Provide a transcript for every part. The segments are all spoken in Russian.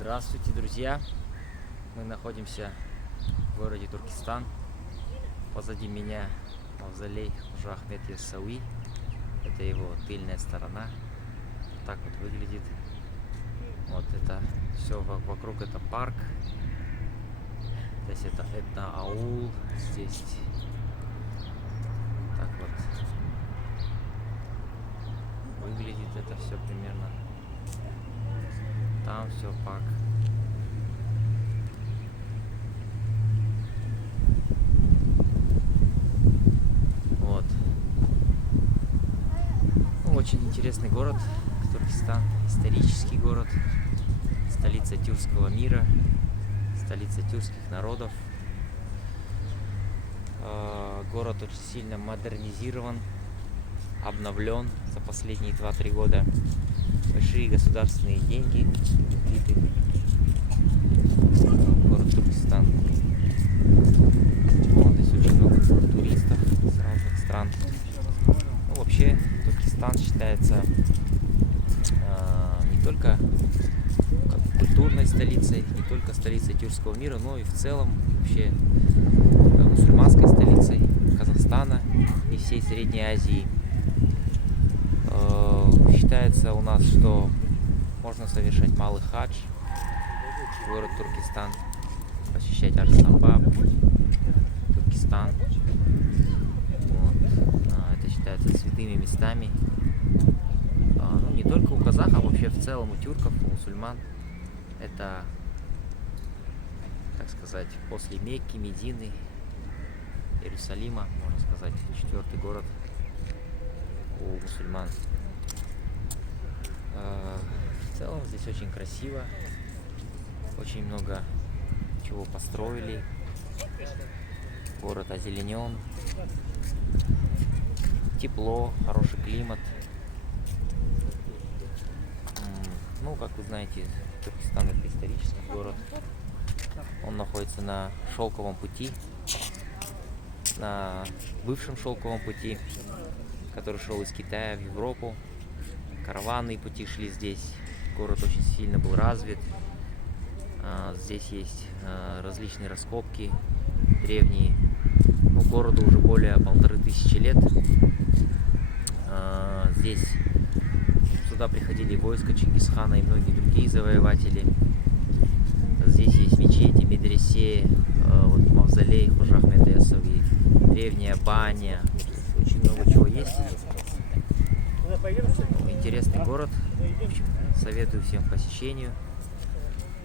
Здравствуйте, друзья! Мы находимся в городе Туркестан. Позади меня мавзолей Хожа Ахмед Яссауи. Это его тыльная сторона. Вот так вот выглядит. Вот это все вокруг, это парк. Здесь это этно-аул. Здесь так вот выглядит это все примерно. Там все парк. Вот. Ну, очень интересный город Туркестан, исторический город, столица тюркского мира, столица тюркских народов. Город очень сильно модернизирован, обновлен за последние 2-3 года. Большие государственные деньги влиты в город Туркестан. Вот, здесь очень много туристов с разных стран. Ну, вообще Туркестан считается не только как культурной столицей, не только столицей тюркского мира, но и в целом вообще мусульманской столицей Казахстана и всей Средней Азии. Считается у нас, что можно совершать малый хадж в город Туркестан, посещать Арсланбаб, Туркестан. Вот. Это считается святыми местами. Ну, не только у казахов, вообще в целом у тюрков, у мусульман. Это, так сказать, после Мекки, Медины, Иерусалима, можно сказать, 4-й город у мусульман. В целом здесь очень красиво, очень много чего построили, город озеленен, тепло, хороший климат. Ну, как вы знаете, Туркестан — это исторический город, он находится на шелковом пути, на бывшем шелковом пути, который шел из Китая в Европу. Караванные пути шли здесь. Город очень сильно был развит. Здесь есть различные раскопки древние. Ну, городу уже более 1500 лет. Здесь сюда приходили войска Чингисхана и многие другие завоеватели. Здесь есть мечети, медресе, вот мавзолей Хожа Ахмеда Яссауи, древняя баня. Очень много чего есть. Интересный город. Советую всем к посещению.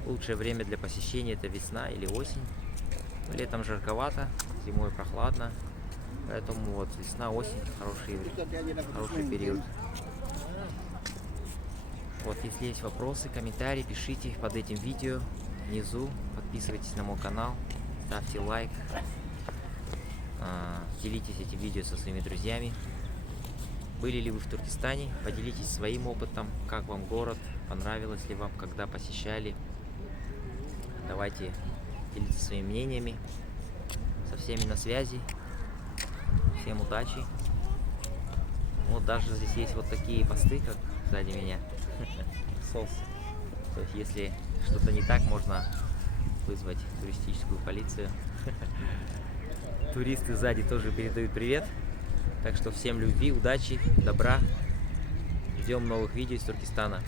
Лучшее время для посещения — это весна или осень. Летом жарковато, зимой прохладно. Поэтому вот весна-осень хороший период. Вот, если есть вопросы, комментарии, пишите их под этим видео внизу. Подписывайтесь на мой канал, ставьте лайк, делитесь этим видео со своими друзьями. Были ли вы в Туркестане? Поделитесь своим опытом, как вам город, понравилось ли вам, когда посещали. Давайте делиться своими мнениями. Со всеми на связи. Всем удачи. Вот даже здесь есть вот такие посты, как сзади меня. СОС. То есть, если что-то не так, можно вызвать туристическую полицию. Туристы сзади тоже передают привет. Так что всем любви, удачи, добра. Ждем новых видео из Туркестана.